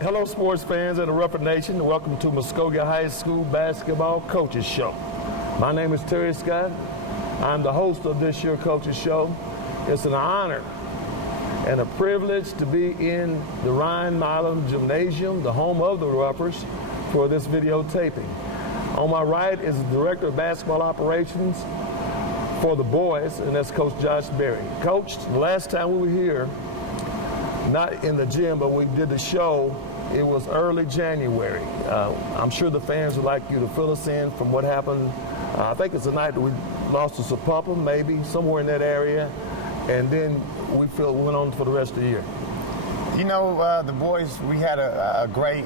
Hello, sports fans of the Rufford Nation. Welcome to Muskogee High School Basketball Coaches Show. My name is Terry Scott. I'm the host of this year's Coaches Show. It's an honor and a privilege to be in the Ryan Milam Gymnasium, the home of the Ruffers, for this videotaping. On my right is the Director of Basketball Operations for the boys, and that's Coach Josh Berry. Coach, the last time we were here, not in the gym, but we did the show, it was early January. I'm sure the fans would like you to fill us in from what happened. I think it's the night that we lost to Sapulpa, maybe, somewhere in that area, and then we went on for the rest of the year. You know, the boys, we had a great,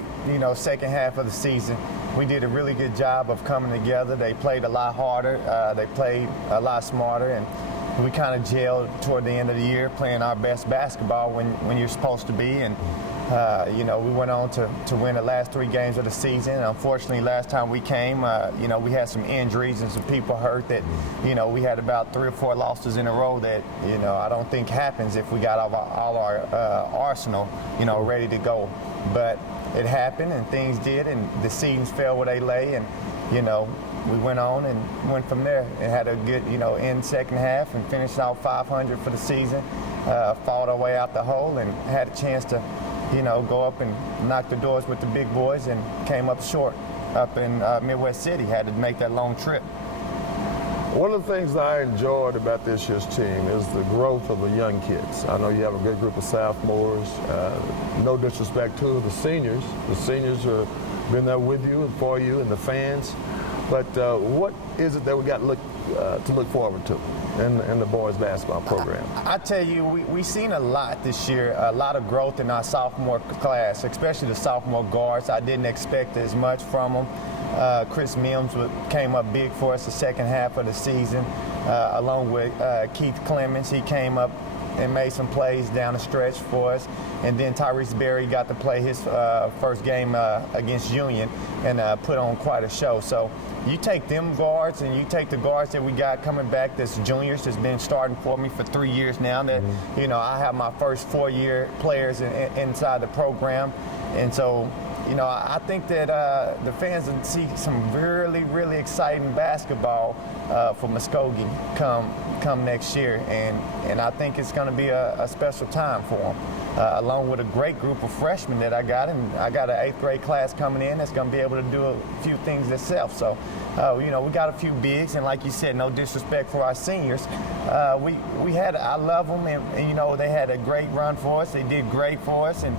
second half of the season. We did a really good job of coming together. They played a lot harder. They played a lot smarter, and we kind of gelled toward the end of the year, playing our best basketball when you're supposed to be. And, we went on to win the last 3 games of the season. And unfortunately, last time we came, we had some injuries and some people hurt that, we had about 3 or 4 losses in a row that, I don't think happens if we got all our arsenal, ready to go. But it happened, and things did, and the seasons fell where they lay, and, we went on and went from there and had a good, end second half and finished out 500 for the season, fought our way out the hole and had a chance to, go up and knock the doors with the big boys and came up short up in Midwest City, had to make that long trip. One of the things that I enjoyed about this year's team is the growth of the young kids. I know you have a good group of sophomores. No disrespect to the seniors. The seniors have been there with you and for you and the fans. But what is it that we got to look forward to in the boys basketball program? I tell you, we've seen a lot this year, a lot of growth in our sophomore class, especially the sophomore guards. I didn't expect as much from them. Chris Mims came up big for us the second half of the season, along with Keith Clemens. He came up and made some plays down the stretch for us. And then Tyrese Berry got to play his first game against Union and put on quite a show. So you take them guards and you take the guards that we got coming back that's juniors that's been starting for me for 3 years now that, I have my first 4-year players inside the program. And so, I think that the fans will see some really, really exciting basketball for Muskogee come next year. And I think it's going to be a special time for them. Along with a great group of freshmen that I got, and I got an 8th grade class coming in that's going to be able to do a few things itself. So, we got a few bigs, and like you said, no disrespect for our seniors. I love them, and they had a great run for us. They did great for us, and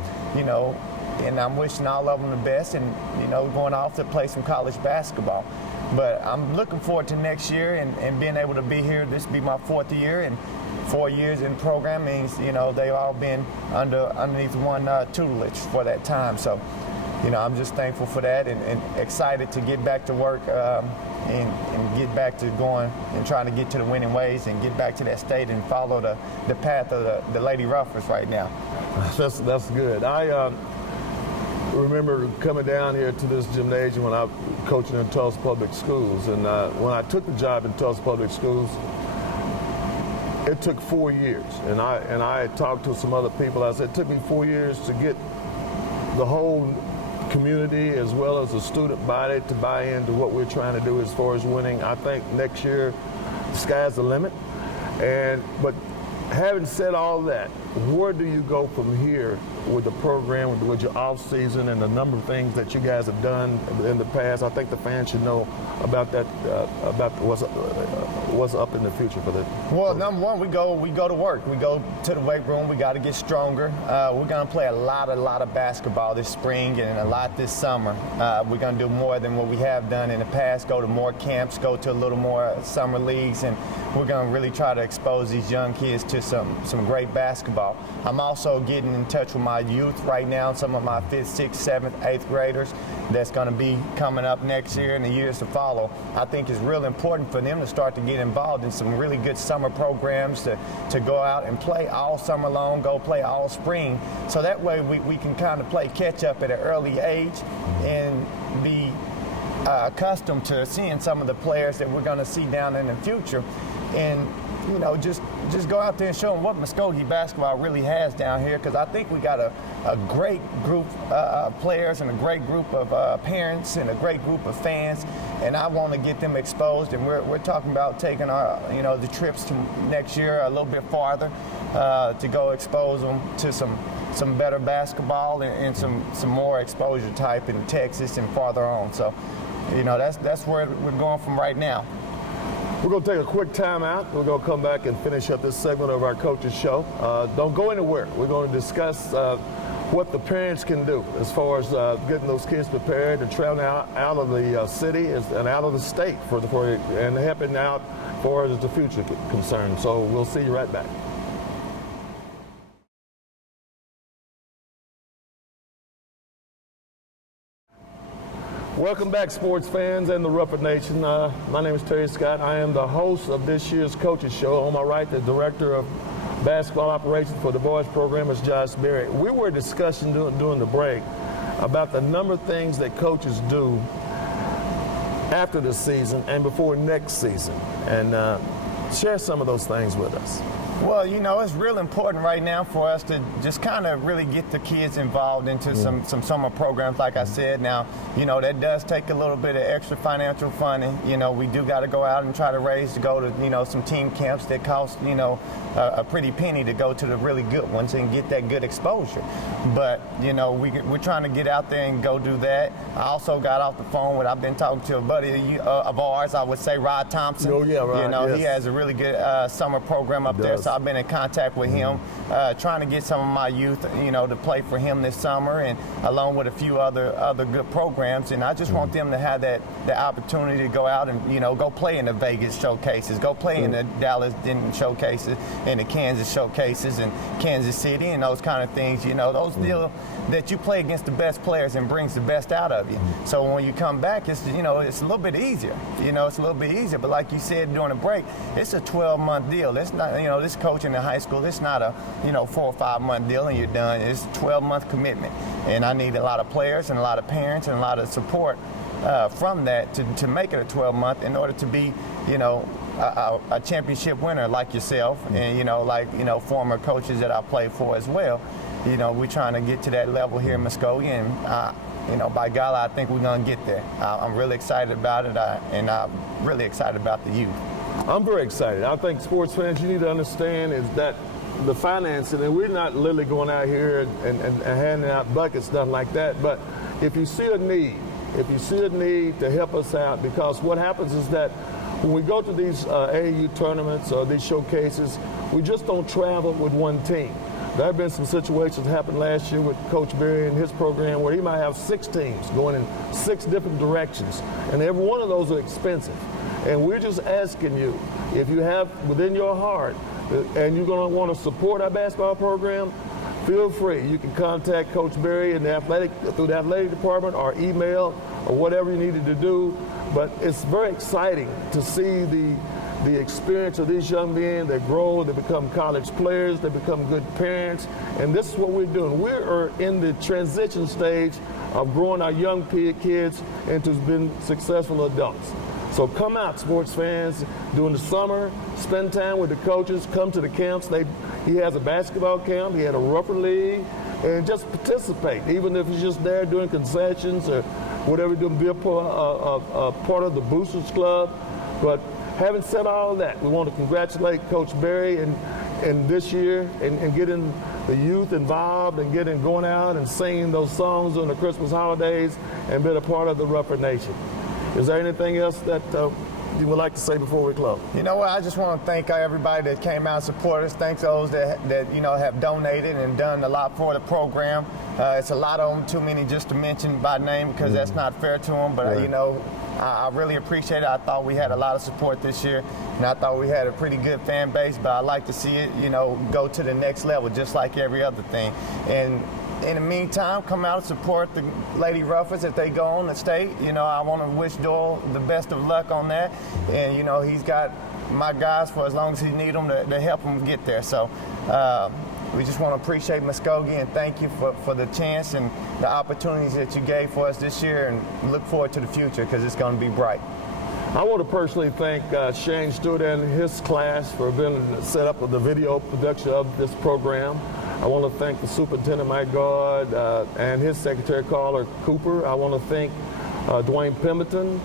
and I'm wishing all of them the best, and going off to play some college basketball. But I'm looking forward to next year and being able to be here. This will be my 4th year, and 4 years in program means, they've all been underneath one tutelage for that time. So, I'm just thankful for that and excited to get back to work and get back to going and trying to get to the winning ways and get back to that state and follow the path of the Lady Ruffers right now. That's good. I remember coming down here to this gymnasium when I was coaching in Tulsa Public Schools, and when I took the job in Tulsa Public Schools, it took 4 years, and I had talked to some other people. I said it took me 4 years to get the whole community as well as the student body to buy into what we're trying to do as far as winning. I think next year the sky's the limit. But having said all that, where do you go from here with the program, with your off season and the number of things that you guys have done in the past? I think the fans should know about that, about what's up in the future for that. Well, number one, we go to work. We go to the weight room. We got to get stronger. We're going to play a lot of basketball this spring and a lot this summer. We're going to do more than what we have done in the past. Go to more camps. Go to a little more summer leagues, and we're going to really try to expose these young kids to some great basketball. I'm also getting in touch with my youth right now, some of my 5th, 6th, 7th, 8th graders that's going to be coming up next year and the years to follow. I think it's real important for them to start to get involved in some really good summer programs to go out and play all summer long, go play all spring. So that way we can kind of play catch up at an early age and be accustomed to seeing some of the players that we're going to see down in the future. And you know, just go out there and show them what Muskogee basketball really has down here, because I think we got a great group of players and a great group of parents and a great group of fans, and I want to get them exposed. And we're talking about taking our, you know, the trips to next year a little bit farther to go expose them to some better basketball and some more exposure type in Texas and farther on. So, you know, that's where we're going from right now. We're going to take a quick time out. We're going to come back and finish up this segment of our Coaches Show. Don't go anywhere. We're going to discuss what the parents can do as far as getting those kids prepared and traveling out of the city and out of the state and helping out as far as the future concerned. So we'll see you right back. Welcome back, sports fans and the Rufford Nation. My name is Terry Scott. I am the host of this year's Coaches Show. On my right, the Director of Basketball Operations for the boys program is Josh Berry. We were discussing during the break about the number of things that coaches do after the season and before next season. And share some of those things with us. Well, you know, it's real important right now for us to just kind of really get the kids involved into some summer programs, like I said. Now, you know, that does take a little bit of extra financial funding. You know, we do got to go out and try to raise to go to, you know, some team camps that cost, you know, a pretty penny to go to the really good ones and get that good exposure. But, you know, we're trying to get out there and go do that. I also got off the phone I've been talking to a buddy of ours, I would say Rod Thompson. Oh, yeah, Rod, you know, yes. He has a really good summer program up there. So I've been in contact with him, trying to get some of my youth, you know, to play for him this summer, and along with a few other good programs. And I just want them to have the opportunity to go out and, you know, go play in the Vegas showcases, go play in the Dallas Denton showcases, and the Kansas showcases, and Kansas City, and those kind of things. You know, those deals that you play against the best players and brings the best out of you. So when you come back, it's, you know, it's a little bit easier. You know, it's a little bit easier. But like you said during the break, it's a 12-month deal. It's not, you know, this coaching in high school, it's not a, you know, 4 or 5 month deal and you're done. It's a 12-month commitment. And I need a lot of players and a lot of parents and a lot of support from that to make it a 12-month in order to be, you know, a championship winner like yourself and, you know, like, you know, former coaches that I played for as well. You know, we're trying to get to that level here in Muskogee, and you know, by God, I think we're going to get there. I'm really excited about it, and I'm really excited about the youth. I'm very excited. I think sports fans, you need to understand is that the financing, and we're not literally going out here and handing out buckets, nothing like that, but if you see a need to help us out, because what happens is that when we go to these AAU tournaments or these showcases, we just don't travel with one team. There have been some situations happened last year with Coach Berry and his program where he might have 6 teams going in 6 different directions, and every one of those are expensive. And we're just asking you, if you have within your heart and you're going to want to support our basketball program, feel free. You can contact Coach Berry in through the athletic department or email or whatever you needed to do. But it's very exciting to see the experience of these young men. They grow, they become college players, they become good parents, and this is what we're doing. We are in the transition stage of growing our young kids into being successful adults. So come out, sports fans, during the summer, spend time with the coaches, come to the camps. He has a basketball camp, he had a Rufford League, and just participate, even if he's just there doing concessions or whatever, be a part of the Boosters Club. But having said all of that, we want to congratulate Coach Berry and this year and getting the youth involved and going out and singing those songs during the Christmas holidays and being a part of the Rufford Nation. Is there anything else that you would like to say before we close? You know what? I just want to thank everybody that came out and supported us. Thanks those that you know have donated and done a lot for the program. It's a lot of them, too many just to mention by name because that's not fair to them. But Right. you know, I really appreciate it. I thought we had a lot of support this year, and I thought we had a pretty good fan base. But I like to see it, you know, go to the next level, just like every other thing. And in the meantime, come out and support the Lady Ruffords if they go on the state. You know, I want to wish Doyle the best of luck on that. And, you know, he's got my guys for as long as he need them to help him get there. So we just want to appreciate Muskogee and thank you for the chance and the opportunities that you gave for us this year, and look forward to the future because it's going to be bright. I want to personally thank Shane Stewart and his class for being the setup of the video production of this program. I want to thank the superintendent, Mike Gard, and his secretary, Carla Cooper. I want to thank Dwayne Pemberton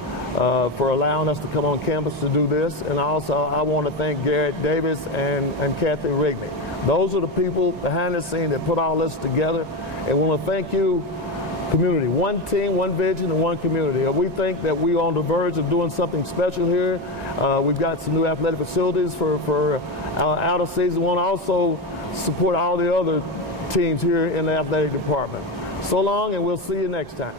for allowing us to come on campus to do this. And also, I want to thank Garrett Davis and Kathy Rigney. Those are the people behind the scene that put all this together. And we want to thank you, community. One team, one vision, and one community. We think that we're on the verge of doing something special here. We've got some new athletic facilities for our out of season. We want to also support all the other teams here in the athletic department. So long, and we'll see you next time.